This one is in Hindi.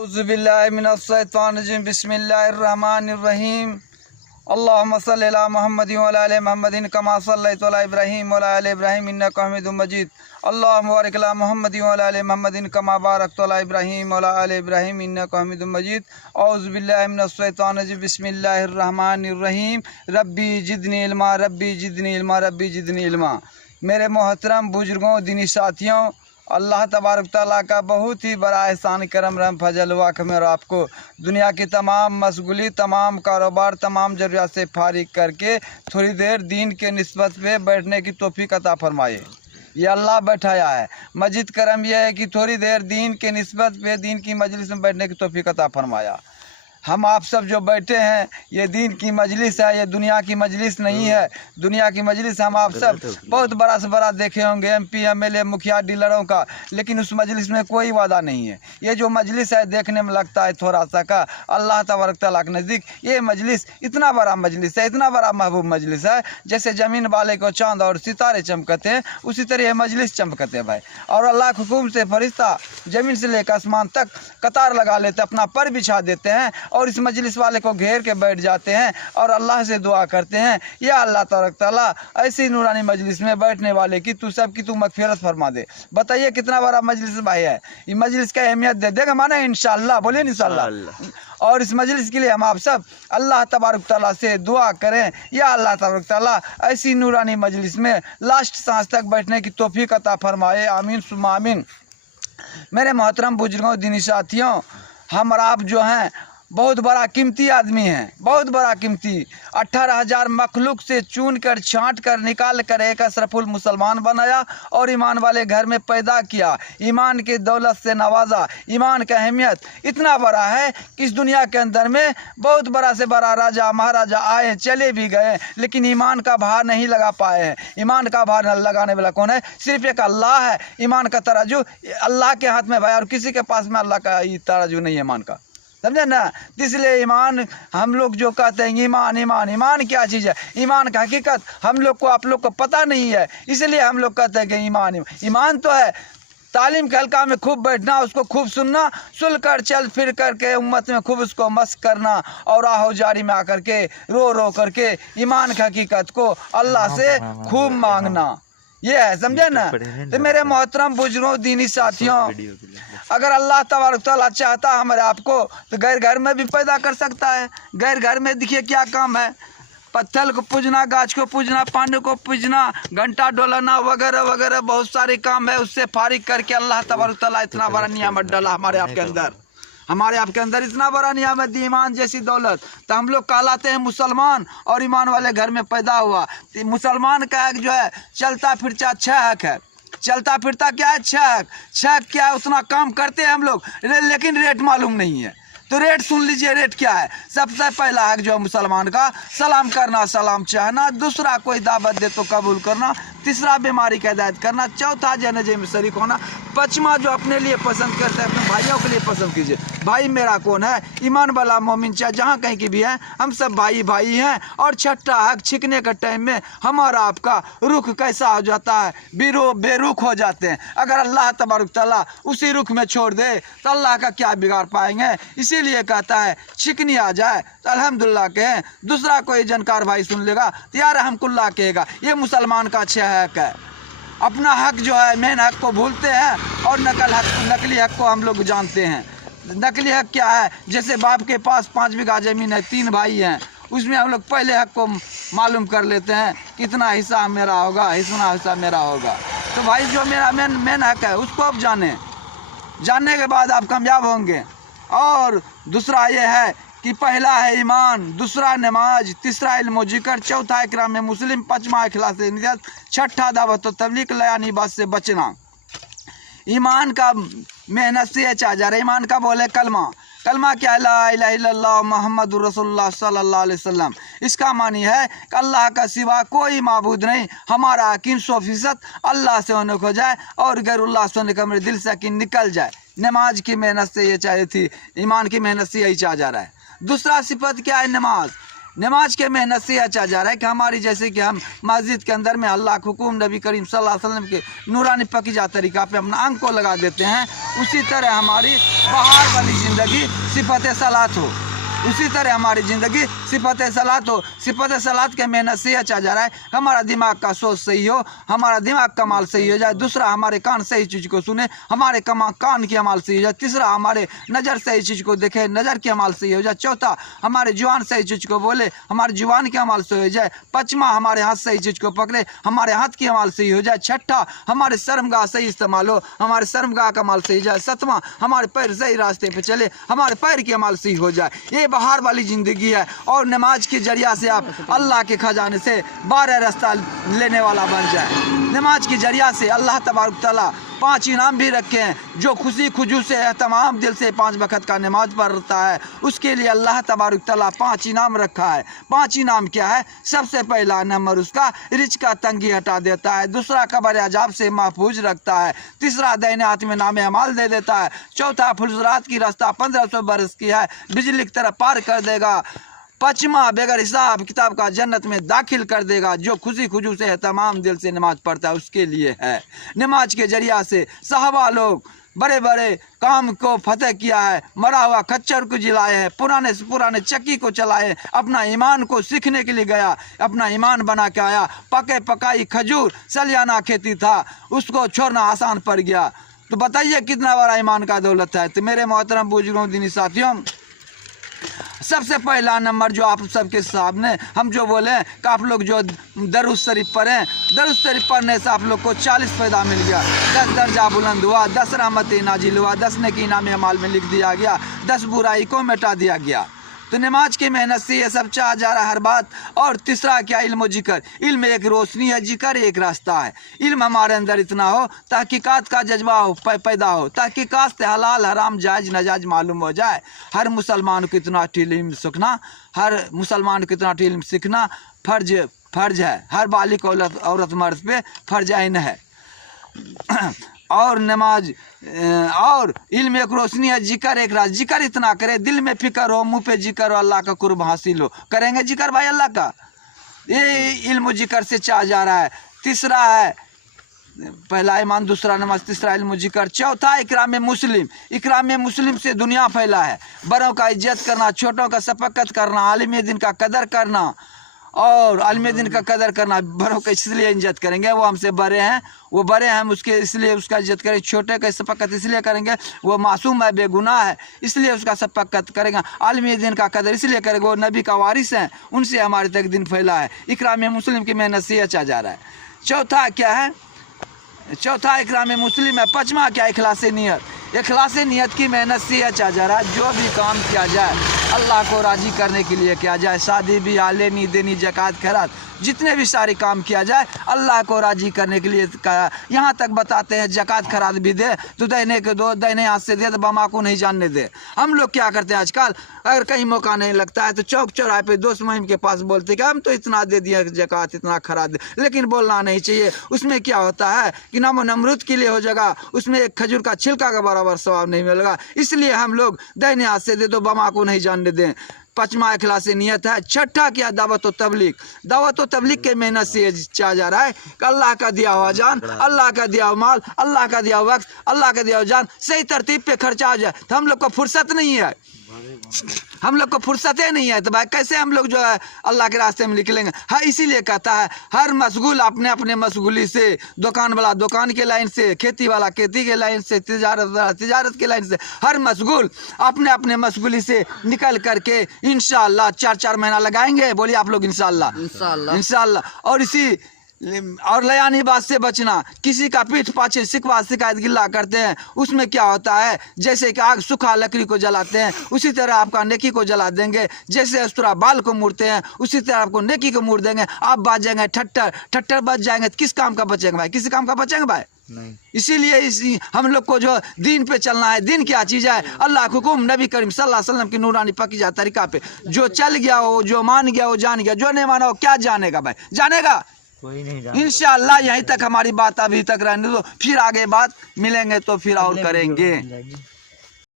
औज़ुबिल्लाहिमिनश्शैतानिर्रजीम बिस्मिल्लाहिर्रहमानिर्रहीम अल्लाहुम्मा सल्लि अला मुहम्मदिन व अला आलि मुहम्मदिन कमा सल्लैता अला इब्राहीम व अला आलि इब्राहीम इन्नका हमीदुम मजीद अल्लाहुम्मा बारिक अला मुहम्मदिन व अला आलि मुहम्मदिन कमा बारकता अला इब्राहीम व अला आलि इब्राहीम इन्नका हमीदुम मजीद औज़ुबिल्लाहिमिनश्शैतानिर्रजीम बिस्मिल्लाहिर्रहमानिर्रहीम रब्बी जिदनी इल्मा रब्बी जिदनी इल्मा रब्बी जिदनी इल्मा। मेरे मोहतरम बुजुर्गों, दीनी साथियों, अल्लाह तबारक ताला का बहुत ही बड़ा एहसान करम रहम फजल हुआ कि मेरा आपको दुनिया की तमाम मशगूली, तमाम कारोबार, तमाम ज़रूरियात से फारिग करके थोड़ी देर दीन के निस्बत पे बैठने की तौफीक अता फरमाए। ये अल्लाह बैठाया है। मजीद करम यह है कि थोड़ी देर दीन के निस्बत पे दीन की मजलिस में बैठने की तौफीक अता फरमाया। हम आप सब जो बैठे हैं ये दीन की मजलिस है, ये दुनिया की मजलिस नहीं है। दुनिया की मजलिस हम आप सब बहुत बड़ा से बड़ा देखे होंगे, MP, MLA, मुखिया, डीलरों का, लेकिन उस मजलिस में कोई वादा नहीं है। ये जो मजलिस है देखने में लगता है थोड़ा सा का, अल्लाह तबारक तआला के नज़दीक ये मजलिस इतना बड़ा मजलिस है, इतना बड़ा महबूब मजलिस है। जैसे ज़मीन वाले को चाँद और सितारे चमकते हैं, उसी तरह ये मजलिस चमकते हैं भाई। और अल्लाह के हुक्म से फरिश्ता ज़मीन से लेकर आसमान तक कतार लगा लेते, अपना पर बिछा देते हैं और इस मजलिस वाले को घेर के बैठ जाते हैं और अल्लाह से दुआ करते हैं, या अल्लाह तबारक तआला ऐसी नूरानी मजलिस में बैठने वाले की तू मगफिरत फरमा दे। बताइए कितना बड़ा मजलिस भाई है। ये मजलिस का अहमियत दे देगा माना इंशाअल्लाह, बोलिए इंशाअल्लाह। और इस मजलिस के लिए हम आप सब अल्लाह तबारक तआला से दुआ करें, या अल्लाह तबारक तआला ऐसी नूरानी मजलिस में लास्ट सांस तक बैठने की तौफीक अता फरमाए। आमीन सुम्मा आमीन। मेरे मोहतरम बुजुर्गों, दीनी साथियों, हम और आप जो हैं बहुत बड़ा कीमती आदमी हैं, बहुत बड़ा कीमती। 18,000 मखलूक से चुन कर छाँट कर निकाल कर एक अशरफुल मुसलमान बनाया और ईमान वाले घर में पैदा किया, ईमान की दौलत से नवाजा। ईमान का अहमियत इतना बड़ा है कि इस दुनिया के अंदर में बहुत बड़ा से बड़ा राजा महाराजा आए चले भी गए, लेकिन ईमान का भार नहीं लगा पाए हैं। ईमान का भार लगाने वाला कौन है? सिर्फ एक अल्लाह है। ईमान का तराजू अल्लाह के हाथ में भाई, और किसी के पास में अल्लाह का तराजू नहीं है ईमान का, समझे ना। इसलिए ईमान हम लोग जो कहते हैं ईमान ईमान ईमान क्या चीज़ है, ईमान का हकीकत हम लोग को आप लोग को पता नहीं है, इसलिए हम लोग कहते हैं कि ईमान ईमान तो है तालीम के हल्का में खूब बैठना, उसको खूब सुनना, सुन कर चल फिर करके उम्मत में खूब उसको मस्क करना और आहो जारी में आकर के रो रो करके ईमान की हकीकत को अल्लाह से खूब मांगना, ये है, समझे ना। तो मेरे मोहतरम बुजुर्गों, दीनी साथियों, अगर अल्लाह तबारक तआला चाहता हमारे आपको तो गैर घर में भी पैदा कर सकता है। गैर घर में देखिए क्या काम है, पत्थर को पूजना, गाछ को पूजना, पानी को पूजना, घंटा डोलाना वगैरह वगैरह बहुत सारे काम है। उससे फारिग करके अल्लाह तबारक तआला इतना बड़ा नियामत डाला हमारे आपके अंदर, हमारे आपके अंदर इतना बड़ा नियामत दी, ईमान जैसी दौलत। तो हम लोग कहलाते हैं मुसलमान और ईमान वाले घर में पैदा हुआ। तो मुसलमान का हक जो है चलता फिरता 6 हक है। चलता फिरता क्या है? 6 हक। 6 हक क्या है? उतना काम करते हैं हम लोग, लेकिन रेट मालूम नहीं है। तो रेट सुन लीजिए, रेट क्या है। सबसे पहला हक जो है मुसलमान का, सलाम करना, सलाम चाहना। दूसरा, कोई दावत दे तो कबूल करना। तीसरा, बीमारी का हिदायत करना। चौथा, जनाजे में शरीक होना। पाँचवा, जो अपने लिए पसंद करते हैं अपने भाइयों के लिए पसंद कीजिए। भाई मेरा कौन है? ईमान वाला मोमिन, चाहे जहाँ कहीं की भी है, हम सब भाई भाई हैं। और छठा हक, छिकने के टाइम में हमारा आपका रुख कैसा हो जाता है? बेरुख हो जाते हैं। अगर अल्लाह तबारक तआला उसी रुख में छोड़ दे तो अल्लाह का क्या बिगाड़ पाएंगे। इसीलिए कहता है छिकनी आ जाए तो अल्हम्दुलिल्लाह कहें। दूसरा कोई जानकार भाई सुन लेगा तो यार हमकुल्ला कहेगा। ये मुसलमान का 6 हक है। अपना हक जो है, मेन हक को भूलते हैं और नकली हक को हम लोग जानते हैं। नकली हक क्या है? जैसे बाप के पास 5 बीघा ज़मीन है, 3 भाई हैं, उसमें हम लोग पहले हक को मालूम कर लेते हैं, कितना हिस्सा मेरा होगा, इतना हिस्सा मेरा होगा। तो भाई जो मेरा मेन हक है उसको आप जानने के बाद आप कामयाब होंगे। और दूसरा ये है कि पहला है ईमान, दूसरा नमाज, तीसरा इल्म जिक्र, चौथा इकराम मुस्लिम, पाँचवा इखलास नियत, छठा दावत व तबलीग लयानी बात से बचना। ईमान का मेहनत से चाह जा रहा है। ईमान का बोले कलमा। कलमा क्या है? ला इलाहा इल्लल्लाह मुहम्मदुर रसूलुल्लाह सल्लल्लाहु अलैहि वसल्लम। इसका मानी है कि अल्लाह का सिवा कोई माबूद नहीं। हमारा यकीन 100% अल्लाह से होने को जाए और गैरुल्लाह से होने का मेरे दिल से यकीन निकल जाए। नमाज की मेहनत से ये चाहिए थी, ईमान की मेहनत से यही चाह जा रहा है। दूसरा सिफत क्या है? नमाज। नमाज के मेहनत से अच्छा जा रहा है कि हमारी जैसे कि हम मस्जिद के अंदर में अल्लाह के हुक्म नबी करीम सल्लल्लाहु अलैहि वसल्लम के नूरानी पकीजा तरीका पे अपना अंग को लगा देते हैं, उसी तरह हमारी बाहर वाली ज़िंदगी सिफत सलात हो, उसी तरह हमारी ज़िंदगी सिफत सलात हो। सिफत सलात के मेहनत से अच्छा जा रहा है हमारा दिमाग का सोच सही हो, हमारा दिमाग का माल सही हो जाए। दूसरा, हमारे कान सही चीज़ को सुने, हमारे कान की अमाल सही हो जाए। तीसरा, हमारे नज़र सही चीज़ को देखे, नज़र की अमाल सही हो जाए। चौथा, हमारे जुबान सही चीज़ को बोले, हमारे जुबान की अमाल सही हो जाए। पाँचवा, हमारे हाथ सही चीज़ को पकड़े, हमारे हाथ की अमाल सही हो जाए। छठा, हमारे शर्मगाह सही इस्तेमाल हो, हमारे शर्मगाह का अमाल सही हो जाए। सातवां, हमारे पैर सही रास्ते पे चले, हमारे पैर की अमाल सही हो जाए। ये बाहर वाली ज़िंदगी है। और नमाज के जरिया से आप अल्लाह के खजाने से 12 रास्ता लेने वाला बन जाए। नमाज के जरिया से अल्लाह तबारक तआला 5 इनाम भी रखे हैं। जो खुशी खुजू से तमाम दिल से 5 वक्त का नमाज पढ़ता है उसके लिए अल्लाह तबारक तआला 5 इनाम रखा है। 5 इनाम क्या है? सबसे पहला नंबर उसका रिज़्क़ का तंगी हटा देता है। दूसरा, कब्र अज़ाब से महफूज रखता है। तीसरा, दाहिने हाथ में नामे अमाल दे देता है। चौथा, फुलसरात की रास्ता 1500 बरस की है, बिजली की तरह पार कर देगा। पाँचवा, बगैर हिसाब किताब का जन्नत में दाखिल कर देगा। जो खुशी खुजू से है तमाम दिल से नमाज पढ़ता है उसके लिए है। नमाज के जरिया से सहाबा लोग बड़े बड़े काम को फतेह किया है, मरा हुआ खच्चर को जिलाए हैं, पुराने से पुराने चक्की को चलाए, अपना ईमान को सीखने के लिए गया, अपना ईमान बना के आया। पके पकाई खजूर सलियाना खेती था, उसको छोड़ना आसान पड़ गया। तो बताइए कितना बड़ा ईमान का दौलत है। तो मेरे मोहतरम बुजुर्गों दीनी साथियों, सबसे पहला नंबर जो आप सबके सामने हम जो बोले कि आप लोग जो दरूद शरीफ पढ़ें, दरूद शरीफ पढ़ने से आप लोग को 40 पैदा मिल गया, 10 दर्जा बुलंद हुआ, 10 रहमत नाजिल हुआ, 10 नेकी इनाम अमाल में लिख दिया गया, 10 बुराई को मिटा दिया गया। तो नमाज की मेहनत से ये सब चाह जा रहा है हर बात। और तीसरा क्या? इल्म जिक्र। इल्म एक रोशनी है, जिक्र एक रास्ता है। इल्म हमारे अंदर इतना हो, तहकीकात का जज्बा हो पैदा हो, तहकीकात से हलाल हराम जायज़ नाजायज़ मालूम हो जाए। हर मुसलमान को इतना इल्म सीखना, हर मुसलमान को इतना इल्म सीखना फ़र्ज है। हर बालिग औरत मर्द पे फ़र्ज आइन है। और नमाज और इल्म एक रोशनी है, जिक्र एक राज। जिक्र इतना करे, दिल में फिक्र हो, मुंह पे जिक्र हो, अल्लाह का कुर्ब हासिल हो। करेंगे जिक्र भाई अल्लाह का, ये इल्म जिक्र से चाह जा रहा है। तीसरा है पहला ईमान, दूसरा नमाज, तीसरा इल्म जिक्र। चौथा इकराम मुस्लिम। इकराम मुस्लिम से दुनिया फैला है। बड़ों का इज्जत करना, छोटों का शफकत करना, आलिम दिन का कदर करना। और आलिम दिन का कदर करना, बड़ों का इसलिए इज्जत करेंगे वो हमसे बड़े हैं, वो बड़े हैं हम उसके इसलिए उसका इज्जत करेंगे। छोटे का शफकत इसलिए करेंगे वो मासूम है, बेगुनाह है, इसलिए उसका शफकत करेंगे। आलिम दिन का कदर इसलिए करेंगे वो नबी का वारिस हैं, उनसे हमारे तक दिन फैला है। इकराम मुस्लिम की मेहनत से अच्छा जा रहा है। चौथा क्या है? चौथा इकराम मुस्लिम है। पाँचवा क्या? इखलास नियत। इखलास नियत की मेहनत से अच्छा जा रहा है। जो भी काम किया जाए अल्लाह को राज़ी करने के लिए किया जाए। शादी ब्याह, लेनी देनी, ज़कात खैरात, जितने भी सारे काम किया जाए अल्लाह को राज़ी करने के लिए कहा। यहाँ तक बताते हैं ज़कात खैरात भी दे तो दाहिने के दो, दाहिने हाथ से दे तो बमा को नहीं जानने दे। हम लोग क्या करते हैं आजकल, अगर कहीं मौका नहीं लगता है तो चौक चौराहे पे दोस्त महिम के पास बोलते कि हम तो इतना दे दिया ज़कात, इतना खैरात दे। लेकिन बोलना नहीं चाहिए। उसमें क्या होता है कि नामो नमरूद के लिए हो जाएगा, उसमें एक खजूर का छिलका का बराबर सवाब नहीं मिलेगा। इसलिए हम लोग दाहिने हाथ से दे दो, बमा को नहीं जानने दें। पाँचवा इखलास नियत है। छठा क्या? दावत व तबलीग। दावत व तबलीग के मेहनत से चाह जा रहा है कि अल्लाह का दिया हुआ जान, अल्लाह का दिया हुआ माल, अल्लाह का दिया हुआ वक्त, अल्लाह का दिया हुआ जान सही तरतीब पे खर्चा हो जाए। तो हम लोग को फुर्सत नहीं है, हम लोग को फुर्सतें नहीं है, तो भाई कैसे हम लोग जो है अल्लाह के रास्ते में निकलेंगे। हाँ, इसीलिए कहता है हर मशगूल अपने अपने मशगूली से, दुकान वाला दुकान के लाइन से, खेती वाला खेती के लाइन से, तिजारत वाला तिजारत के लाइन से, हर मशगूल अपने अपने मशगूली से निकल करके इंशाअल्लाह 4-4 महीना लगाएंगे। बोलिए आप लोग इंशाअल्लाह इंशाअल्लाह। और इसी और लयानी बात से बचना। किसी का पीठ पाछे शिकवा शिकायत गिल्ला करते हैं, उसमें क्या होता है, जैसे कि आग सूखा लकड़ी को जलाते हैं उसी तरह आपका नेकी को जला देंगे। जैसे उस तरह बाल को मुड़ते हैं उसी तरह आपको नेकी को मुड़ देंगे। आप बच जाएंगे ठट्टर बच जाएंगे तो किस काम का बचेंगे भाई? किसी काम का बचेंगे भाई? नहीं। इसीलिए हम लोग को जो दीन पे चलना है। दीन क्या चीज़ है? अल्लाह का हुक्म, नबी करीम सल्लल्लाहु अलैहि वसल्लम की नूरानी पकीज़ा तरीका पे जो चल गया हो, जो मान गया हो जान गया, जो नहीं माना हो क्या जानेगा भाई? जानेगा कोई नहीं। इंशाअल्लाह यहीं तक हमारी बात अभी तक रहने दो, फिर आगे बात मिलेंगे तो फिर और करेंगे।